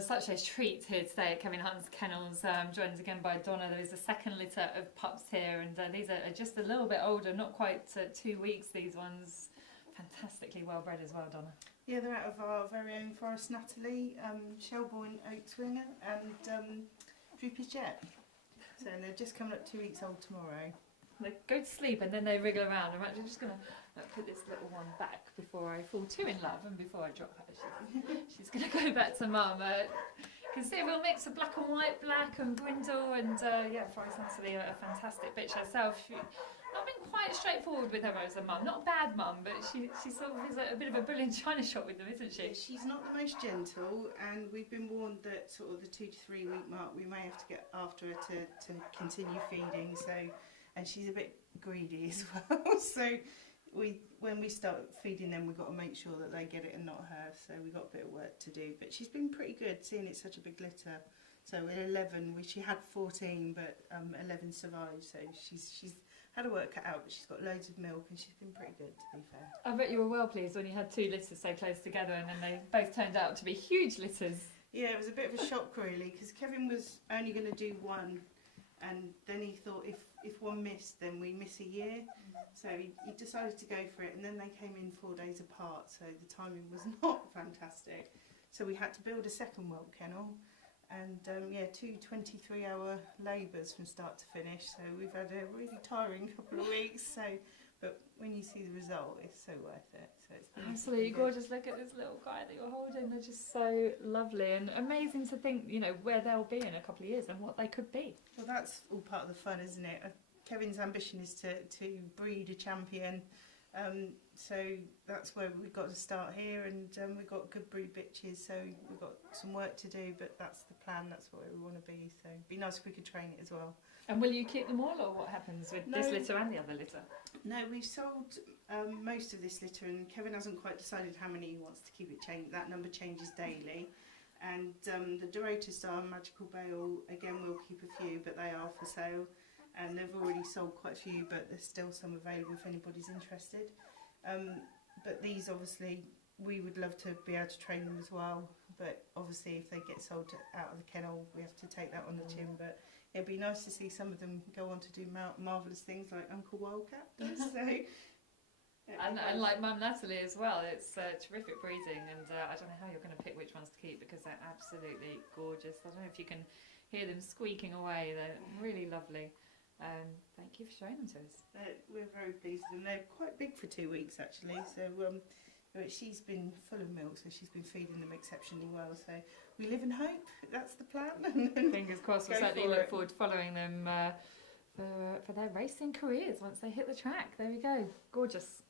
Well, such a treat here today at Kevin Hutton's Kennels, joined again by Donna. There is a second litter of pups here, and these are just a little bit older, not quite 2 weeks, these ones. Fantastically well bred as well, Donna. Yeah, they're out of our very own Forest Natalie, Shelbourne Oakswinger and Droopy Jet. So they're just coming up 2 weeks old tomorrow. They go to sleep and then they wriggle around. I'm actually just going to put this little one back before I fall too in love and before I drop her. She's going to go back to mum. You can see a real mix of black and white, black and brindle, and yeah, Forest Natalie, a fantastic bitch herself. She's not been quite straightforward with her as a mum. Not a bad mum, but she sort of is a bit of a bull in china shop with them, isn't she? Yeah, she's not the most gentle, and we've been warned that sort of the 2 to 3 week mark we may have to get after her to continue feeding. So, and she's a bit greedy as well. So when we start feeding them, we've got to make sure that they get it and not her. So we've got a bit of work to do, but she's been pretty good, seeing it's such a big litter. So at 11, she had 14, but 11 survived. So she's had her work cut out, but she's got loads of milk and she's been pretty good, to be fair. I bet you were well pleased when you had 2 litters so close together and then they both turned out to be huge litters. Yeah, it was a bit of a shock really, because Kevin was only going to do one, and then he thought if one missed, then we miss a year. So he decided to go for it, and then they came in 4 days apart, so the timing was not fantastic. So we had to build a second whelp kennel, and yeah, 2 23-hour labours from start to finish. So we've had a really tiring couple of weeks. So, but when you see the result, it's so worth it. So it's been absolutely gorgeous. Look at this little guy that you're holding. They're just so lovely and amazing to think, you know, where they'll be in a couple of years and what they could be. Well, that's all part of the fun, isn't it? Kevin's ambition is to breed a champion. So that's where we've got to start here, and we've got good breed bitches, so we've got some work to do, but that's the plan, that's where we want to be. So it'd be nice if we could train it as well. And will you keep them all, or what happens with this litter and the other litter? No, we've sold most of this litter, and Kevin hasn't quite decided how many he wants to keep it changed. That number changes daily. And the Dorota Star and Magical Bale, again, we'll keep a few, but they are for sale. And they've already sold quite a few, but there's still some available if anybody's interested. But these, obviously, we would love to be able to train them as well. But obviously, if they get sold out of the kennel, we have to take that on the chin. But it'd be nice to see some of them go on to do marvellous things like Uncle Wildcat does. So, and like Mum Natalie as well. It's terrific breeding, and I don't know how you're going to pick which ones to keep because they're absolutely gorgeous. I don't know if you can hear them squeaking away. They're really lovely. Thank you for showing them to us. We're very pleased with them. They're quite big for 2 weeks actually. So she's been full of milk, so she's been feeding them exceptionally well. So we live in hope. That's the plan. Fingers crossed. We'll certainly look forward to following them for their racing careers once they hit the track. There we go. Gorgeous.